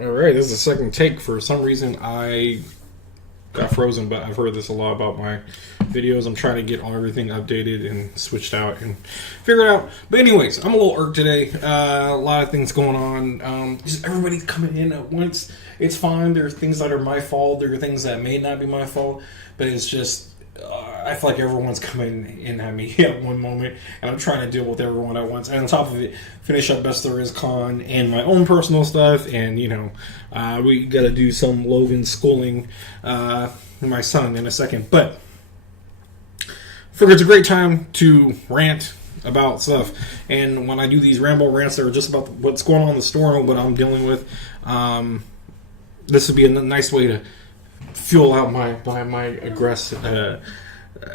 Alright, this is the second take. For some reason, I got frozen, but I've heard this a lot about my videos. I'm trying to get everything updated and switched out and figure it out. But anyways, I'm a little irked today. A lot of things going on. Just everybody's coming in at once. It's fine. There are things that are my fault. There are things that may not be my fault. But it's just, I feel like everyone's coming in at me at one moment, and I'm trying to deal with everyone at once. And on top of it, finish up Best There Is Con and my own personal stuff. And, we got to do some Logan schooling my son in a second. But figure it's a great time to rant about stuff. And when I do these ramble rants that are just about what's going on in the store and what I'm dealing with, this would be a nice way to fuel out my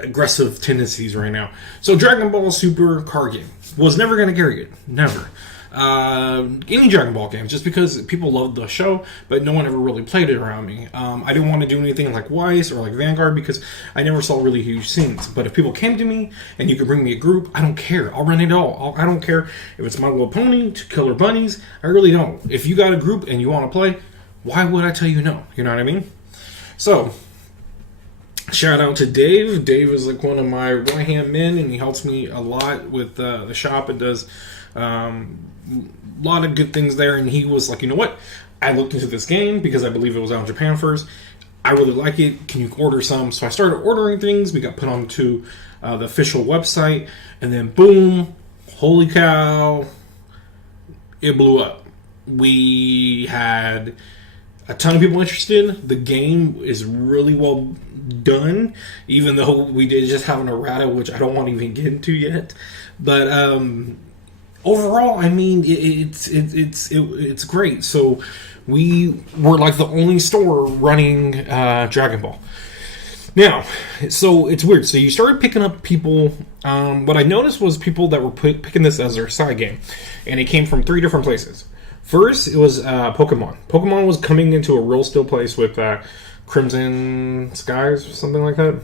aggressive tendencies right now. So Dragon Ball Super card game was never going to carry it. Never. Any Dragon Ball game, just because people loved the show, but no one ever really played it around me. I didn't want to do anything like Weiss or like Vanguard because I never saw really huge scenes. But if people came to me and you could bring me a group, I don't care. I'll run it all. I don't care if it's My Little Pony to Killer Bunnies. I really don't. If you got a group and you want to play, why would I tell you no? You know what I mean? So, shout out to Dave. Dave is like one of my right-hand men, and he helps me a lot with the shop. It does a lot of good things there, and he was like, you know what? I looked into this game because I believe it was out in Japan first. I really like it. Can you order some? So I started ordering things. We got put onto the official website, and then boom, holy cow, it blew up. We had a ton of people interested. The game is really well done, even though we did just have an errata, which I don't want to even get into yet. But overall, I mean, it's great. So we were like the only store running Dragon Ball. Now, so it's weird. So you started picking up people. What I noticed was people that were picking this as their side game, and it came from 3 different places. First, it was Pokemon. Pokemon was coming into a real still place with Crimson Skies or something like that.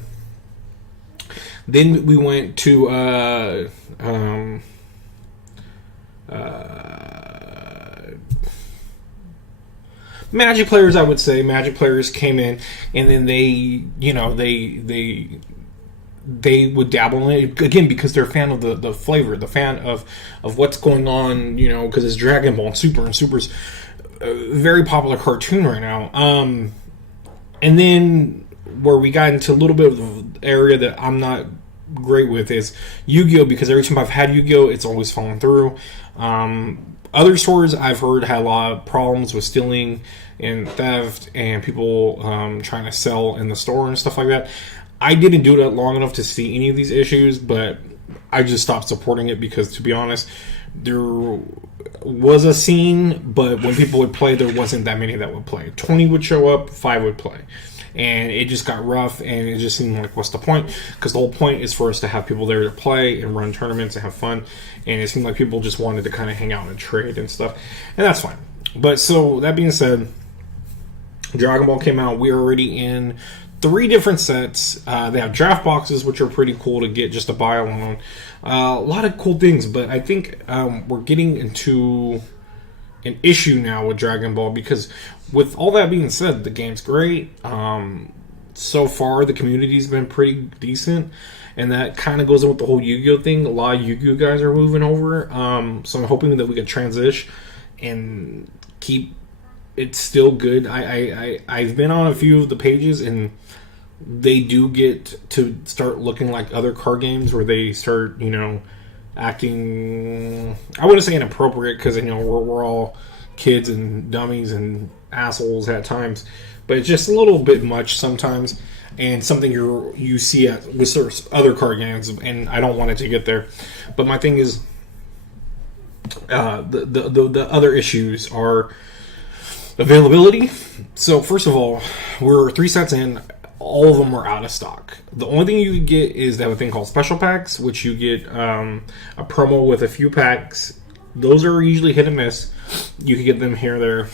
Then we went to Magic players, I would say. Magic players came in, and then they would dabble in it again because they're a fan of the flavor, the fan of what's going on, because it's Dragon Ball and Super's a very popular cartoon right now. And then where we got into a little bit of the area that I'm not great with is Yu-Gi-Oh, because every time I've had Yu-Gi-Oh, it's always fallen through. Other stores I've heard had a lot of problems with stealing and theft and people trying to sell in the store and stuff like that. I didn't do that long enough to see any of these issues, but I just stopped supporting it because, to be honest, there was a scene, but when people would play, there wasn't that many that would play. 20 would show up, 5 would play. And it just got rough, and it just seemed like, what's the point? Because the whole point is for us to have people there to play and run tournaments and have fun, and it seemed like people just wanted to kind of hang out and trade and stuff, and that's fine. But so, that being said, Dragon Ball came out. We're already in 3 different sets. They have draft boxes, which are pretty cool to get just to buy alone. A lot of cool things, but I think we're getting into an issue now with Dragon Ball because with all that being said, the game's great. So far, the community's been pretty decent, and that kind of goes in with the whole Yu-Gi-Oh thing. A lot of Yu-Gi-Oh guys are moving over, so I'm hoping that we can transition and keep it still good. I've been on a few of the pages, and they do get to start looking like other card games where they start, acting, I wouldn't say inappropriate because, we're all kids and dummies and assholes at times, but it's just a little bit much sometimes, and something you see with other card games, and I don't want it to get there. But my thing is, the other issues are availability. So first of all, we're 3 sets in. All of them are out of stock. The only thing you can get is they have a thing called special packs, which you get a promo with a few packs. Those are usually hit and miss. You can get them here or there.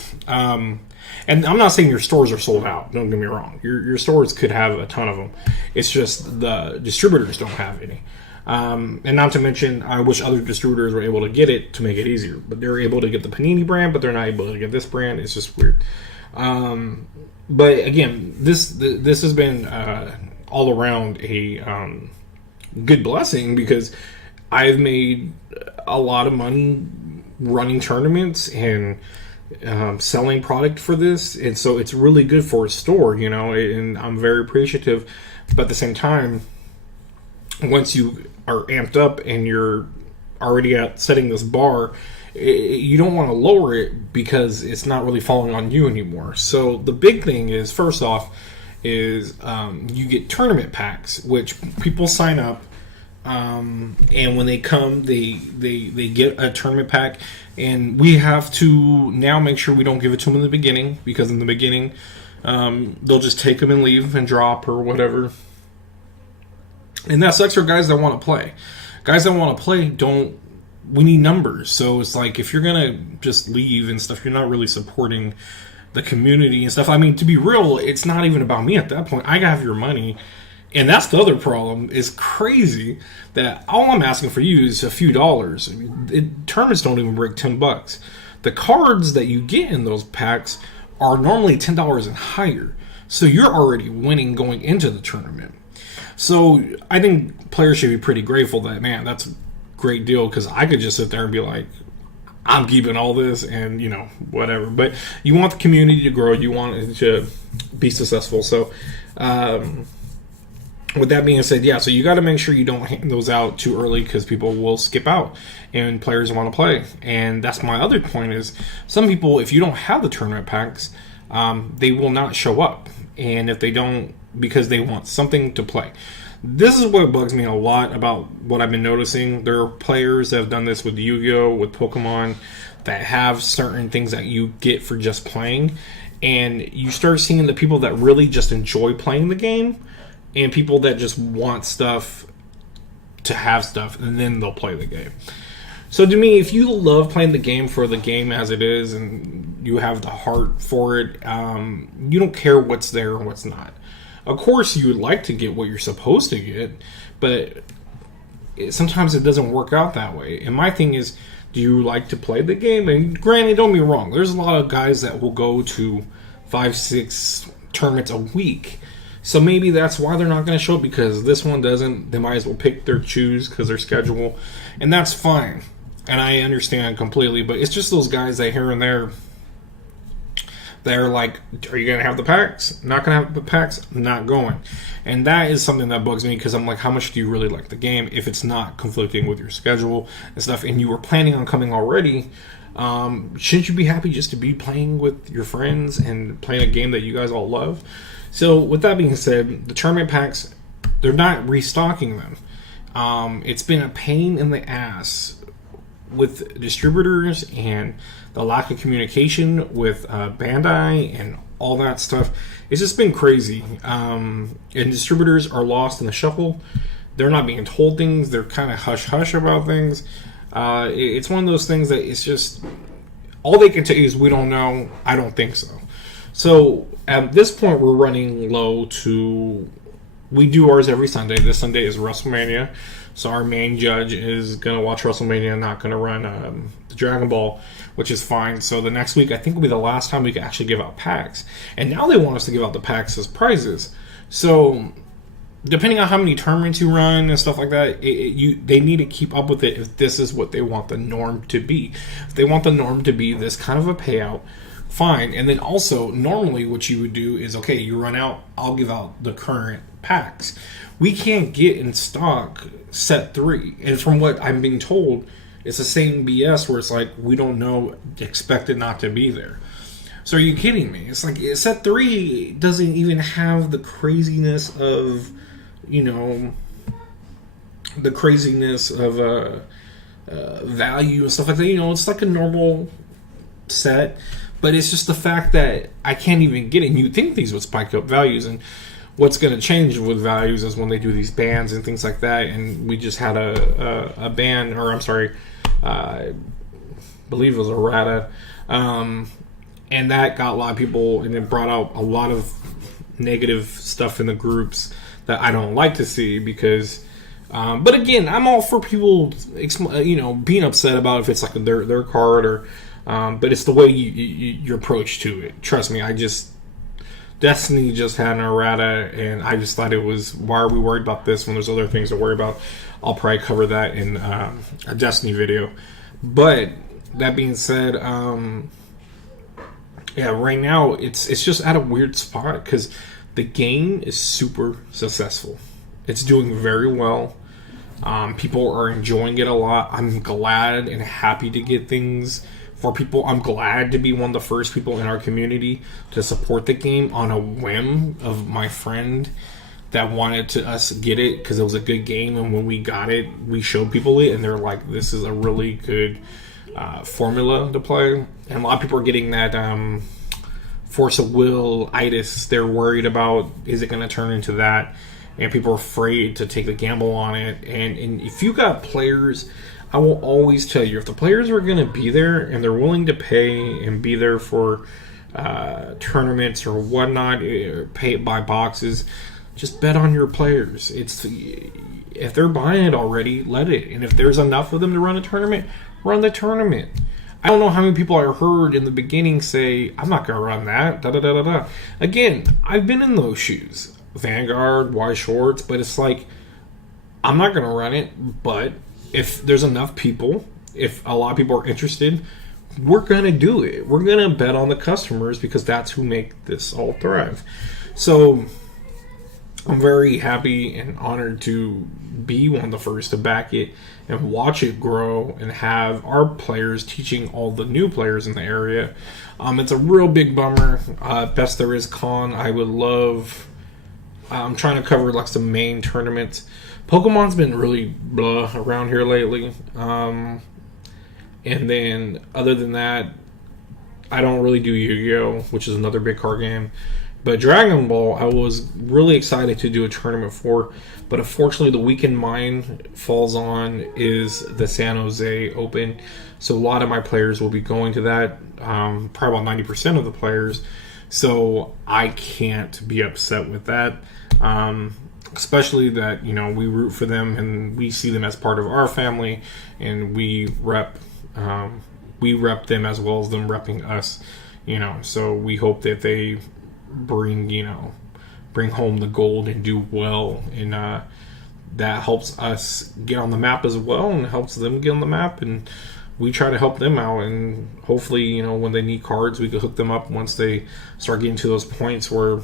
And I'm not saying your stores are sold out. Don't get me wrong. Your stores could have a ton of them. It's just the distributors don't have any. And not to mention, I wish other distributors were able to get it to make it easier. But they're able to get the Panini brand, but they're not able to get this brand. It's just weird. But again, this has been all around a good blessing, because I've made a lot of money running tournaments and selling product for this, and so it's really good for a store, you know, and I'm very appreciative. But at the same time, once you are amped up and you're already at setting this bar, you don't want to lower it because it's not really falling on you anymore. So the big thing is, first off, is you get tournament packs, which people sign up, and when they come, they get a tournament pack, and we have to now make sure we don't give it to them in the beginning, because in the beginning they'll just take them and leave and drop or whatever. And that sucks for guys that want to play. Guys that want to play we need numbers. So it's like, if you're going to just leave and stuff, you're not really supporting the community and stuff. I mean, to be real, it's not even about me at that point. I have your money. And that's the other problem. It's crazy that all I'm asking for you is a few dollars. I mean, tournaments don't even break $10. The cards that you get in those packs are normally $10 and higher. So you're already winning going into the tournament. So I think players should be pretty grateful that, man, that's a great deal, because I could just sit there and be like, I'm keeping all this and, you know, whatever. But you want the community to grow. You want it to be successful. So with that being said, yeah, so you got to make sure you don't hand those out too early, because people will skip out and players want to play. And that's my other point is, some people, if you don't have the tournament packs, they will not show up. And if they don't, because they want something to play. This is what bugs me a lot about what I've been noticing. There are players that have done this with Yu-Gi-Oh!, with Pokemon, that have certain things that you get for just playing. And you start seeing the people that really just enjoy playing the game, and people that just want stuff to have stuff, and then they'll play the game. So to me, if you love playing the game for the game as it is, and you have the heart for it, you don't care what's there and what's not. Of course, you would like to get what you're supposed to get, but sometimes it doesn't work out that way. And my thing is, do you like to play the game? And granted, don't be wrong, there's a lot of guys that will go to 5-6 tournaments a week. So maybe that's why they're not going to show up, because this one doesn't. They might as well pick their choose because their schedule, and that's fine. And I understand completely, but it's just those guys that here and there, they're like, are you going to have the packs? Not going to have the packs? Not going. And that is something that bugs me, because I'm like, how much do you really like the game if it's not conflicting with your schedule and stuff, and you were planning on coming already? Shouldn't you be happy just to be playing with your friends and playing a game that you guys all love? So with that being said, the tournament packs, they're not restocking them. It's been a pain in the ass with distributors and the lack of communication with Bandai and all that stuff. It's just been crazy. And distributors are lost in the shuffle. They're not being told things. They're kind of hush-hush about things. It's one of those things that it's just, all they can tell you is, we don't know. I don't think so. So at this point, we're running low to, we do ours every Sunday. This Sunday is WrestleMania. So our main judge is going to watch WrestleMania, not going to run the Dragon Ball, which is fine. So the next week, I think, will be the last time we can actually give out packs. And now they want us to give out the packs as prizes. So depending on how many tournaments you run and stuff like that, they need to keep up with it if this is what they want the norm to be. If they want the norm to be this kind of a payout, fine. And then also, normally what you would do is, okay, you run out, I'll give out the current packs. We can't get in stock set 3. And from what I'm being told, it's the same BS where it's like, we don't know, expect it not to be there. So are you kidding me? It's like, set 3 doesn't even have the craziness of, you know, the craziness of value and stuff like that. You know, it's like a normal set, but it's just the fact that I can't even get it. And you'd think these would spike up values, and what's going to change with values is when they do these bans and things like that. And we just had a ban, or I'm sorry, I believe it was a RATA, and that got a lot of people, and it brought out a lot of negative stuff in the groups that I don't like to see, because But again, I'm all for people, being upset about if it's like their card or, but it's the way your approach to it. Trust me, Destiny just had an errata, and I just thought it was, why are we worried about this when there's other things to worry about? I'll probably cover that in a Destiny video. But that being said, right now it's just at a weird spot because the game is super successful. It's doing very well. People are enjoying it a lot. I'm glad and happy to get things for people. I'm glad to be one of the first people in our community to support the game on a whim of my friend that wanted to us get it because it was a good game, and when we got it, we showed people it, and they're like, "This is a really good formula to play." And a lot of people are getting that force of will itis. They're worried about, is it going to turn into that? And people are afraid to take the gamble on it. And if you got players, I will always tell you, if the players are going to be there and they're willing to pay and be there for tournaments or whatnot, pay buy boxes, just bet on your players. If they're buying it already, let it. And if there's enough of them to run a tournament, run the tournament. I don't know how many people I heard in the beginning say, I'm not going to run that, da-da-da-da-da. Again, I've been in those shoes. Vanguard, Y Shorts, but it's like, I'm not going to run it, but if there's enough people, if a lot of people are interested, we're going to do it. We're going to bet on the customers because that's who make this all thrive. So I'm very happy and honored to be one of the first to back it and watch it grow and have our players teaching all the new players in the area. It's a real big bummer. Best there is con. I would love... I'm trying to cover like some main tournaments. Pokemon's been really blah around here lately. And then other than that, I don't really do Yu-Gi-Oh, which is another big card game. But Dragon Ball, I was really excited to do a tournament for. But unfortunately, the weekend mine falls on is the San Jose Open. So a lot of my players will be going to that. Probably about 90% of the players. So I can't be upset with that. Especially that, we root for them and we see them as part of our family, and we rep them as well as them repping us, so we hope that they bring home the gold and do well, and that helps us get on the map as well, and helps them get on the map, and we try to help them out, and hopefully, when they need cards, we can hook them up once they start getting to those points where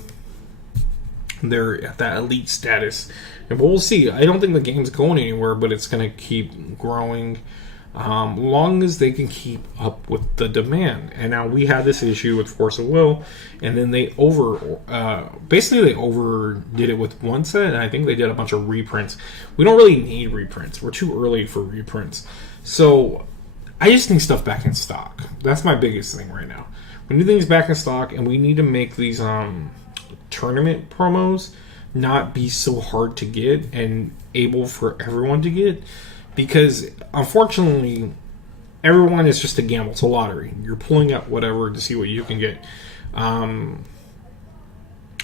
they're at that elite status. But we'll see. I don't think the game's going anywhere, but it's going to keep growing long as they can keep up with the demand. And now we had this issue with Force of Will, and then they basically overdid it with one set, and I think they did a bunch of reprints. We don't really need reprints. We're too early for reprints. So I just need stuff back in stock. That's my biggest thing right now. We need things back in stock, and we need to make these tournament promos not be so hard to get and able for everyone to get, because unfortunately everyone is just a gamble. It's a lottery. You're pulling out whatever to see what you can get,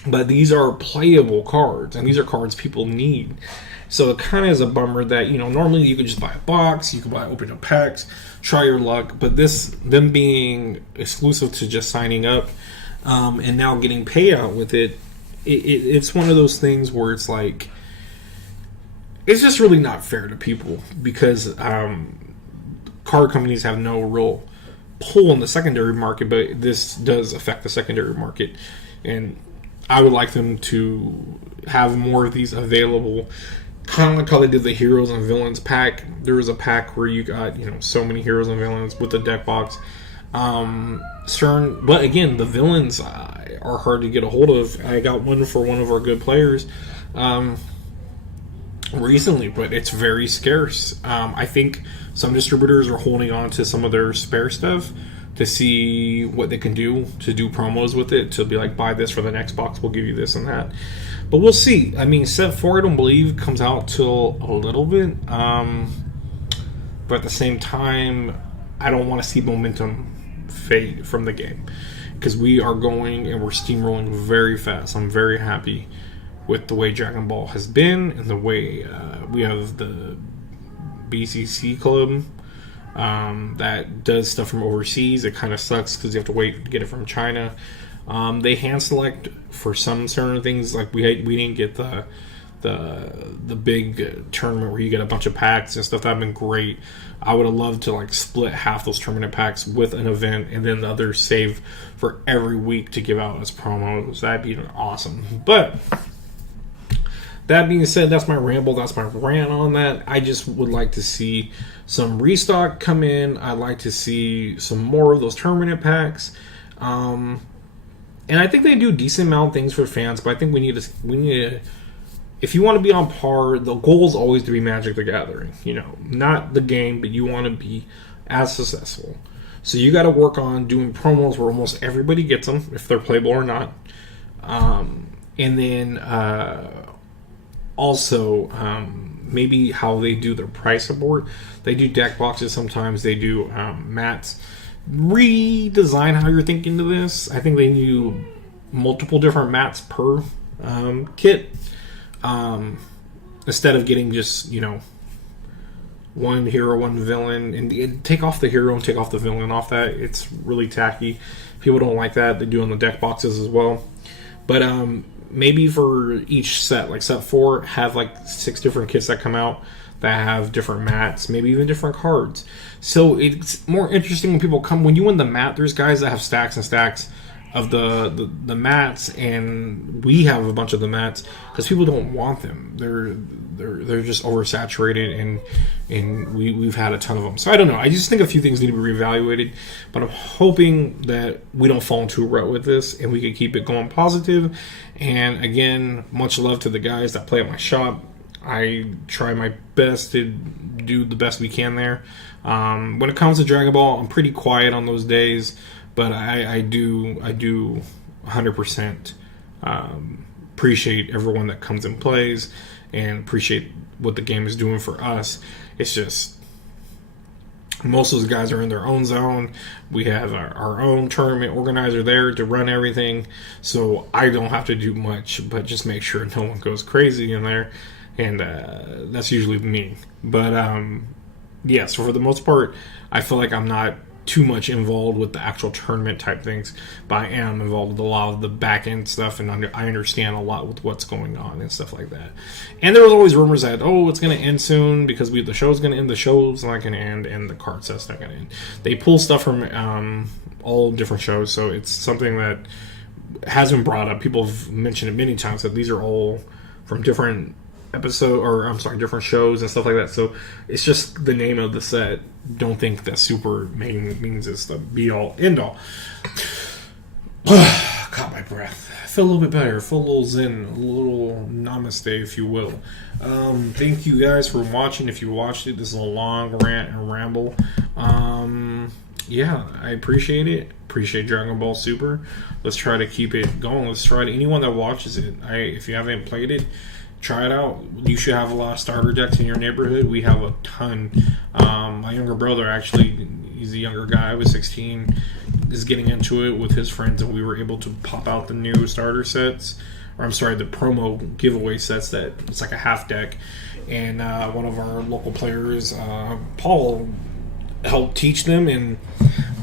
but these are playable cards, and these are cards people need. So it kind of is a bummer that, normally you could just buy a box, you could open up packs, try your luck, but them being exclusive to just signing up, and now getting payout with it, it's one of those things where it's like, it's just really not fair to people, because card companies have no real pull in the secondary market, but this does affect the secondary market, and I would like them to have more of these available, kind of like how they did the Heroes and Villains pack. There was a pack where you got, so many Heroes and Villains with the deck box. But again, the villains are hard to get a hold of. I got one for one of our good players recently, but it's very scarce. I think some distributors are holding on to some of their spare stuff to see what they can do to do promos with it, to be like, buy this for the next box, we'll give you this and that. But we'll see. I mean, set 4, I don't believe, comes out till a little bit. But at the same time, I don't want to see momentum fade from the game, because we are going and we're steamrolling very fast. I'm very happy with the way Dragon Ball has been and the way we have the BCC club that does stuff from overseas. It kind of sucks because you have to wait to get it from China. They hand select for some certain things, like we didn't get the big tournament where you get a bunch of packs and stuff. That'd been great. I would have loved to like split half those tournament packs with an event and then the others save for every week to give out as promos. That'd be awesome. But that being said, that's my ramble. That's my rant on that. I just would like to see some restock come in. I'd like to see some more of those tournament packs. And I think they do a decent amount of things for fans, but I think we need to, if you want to be on par, the goal is always to be Magic the Gathering. You know, not the game, but you want to be as successful. So you got to work on doing promos where almost everybody gets them, if they're playable or not. And then also maybe how they do their price support. They do deck boxes sometimes. They do mats. Redesign how you're thinking to this. I think they do multiple different mats per kit. Instead of getting just, you know, one hero, one villain, and take off the hero and take off the villain off that. It's really tacky. People don't like that. They do on the deck boxes as well. But maybe for each set, like set 4, have like 6 different kits that come out that have different mats, maybe even different cards. So it's more interesting when people come. When you win the mat, there's guys that have stacks and stacks of the mats, and we have a bunch of the mats because people don't want them. They're just oversaturated, and we've had a ton of them. So I don't know. I just think a few things need to be reevaluated, but I'm hoping that we don't fall into a rut with this, and we can keep it going positive. And again, much love to the guys that play at my shop. I try my best to do the best we can there. When it comes to Dragon Ball, I'm pretty quiet on those days. But I do 100% appreciate everyone that comes and plays and appreciate what the game is doing for us. It's just most of those guys are in their own zone. We have our own tournament organizer there to run everything, so I don't have to do much, but just make sure no one goes crazy in there, and that's usually me. But yeah, so for the most part, I feel like I'm not too much involved with the actual tournament type things, but I am involved with a lot of the back end stuff, and I understand a lot with what's going on and stuff like that. And there was always rumors that it's going to end soon because the show's going to end. The show's not going to end, and the card set's not going to end. They pull stuff from all different shows, so it's something that has been brought up. People have mentioned it many times that these are all from different different shows and stuff like that. So it's just the name of the set. Don't think that super means it's the be all end all. Caught my breath. I feel a little bit better. I feel a little zen, a little namaste, if you will. Thank you guys for watching. If you watched it, this is a long rant and ramble. Yeah, I appreciate it. Appreciate Dragon Ball Super. Let's try to keep it going. Let's try to, anyone that watches it, if you haven't played it, try it out. You should have a lot of starter decks in your neighborhood. We have a ton. My younger brother, actually, he's a younger guy. I was 16, is getting into it with his friends, and we were able to pop out the new starter sets. Or I'm sorry, the promo giveaway sets that it's like a half deck. And one of our local players, Paul, helped teach them, and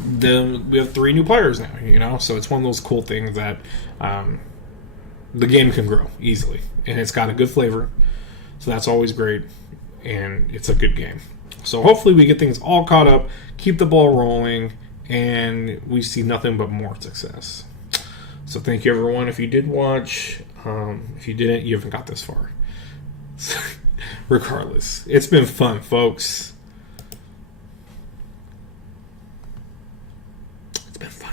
then we have 3 new players now. You know, so it's one of those cool things that the game can grow easily, and it's got a good flavor, so that's always great, and it's a good game. So hopefully we get things all caught up, keep the ball rolling, and we see nothing but more success. So thank you, everyone. If you did watch, if you didn't, you haven't got this far. Regardless, it's been fun, folks. It's been fun.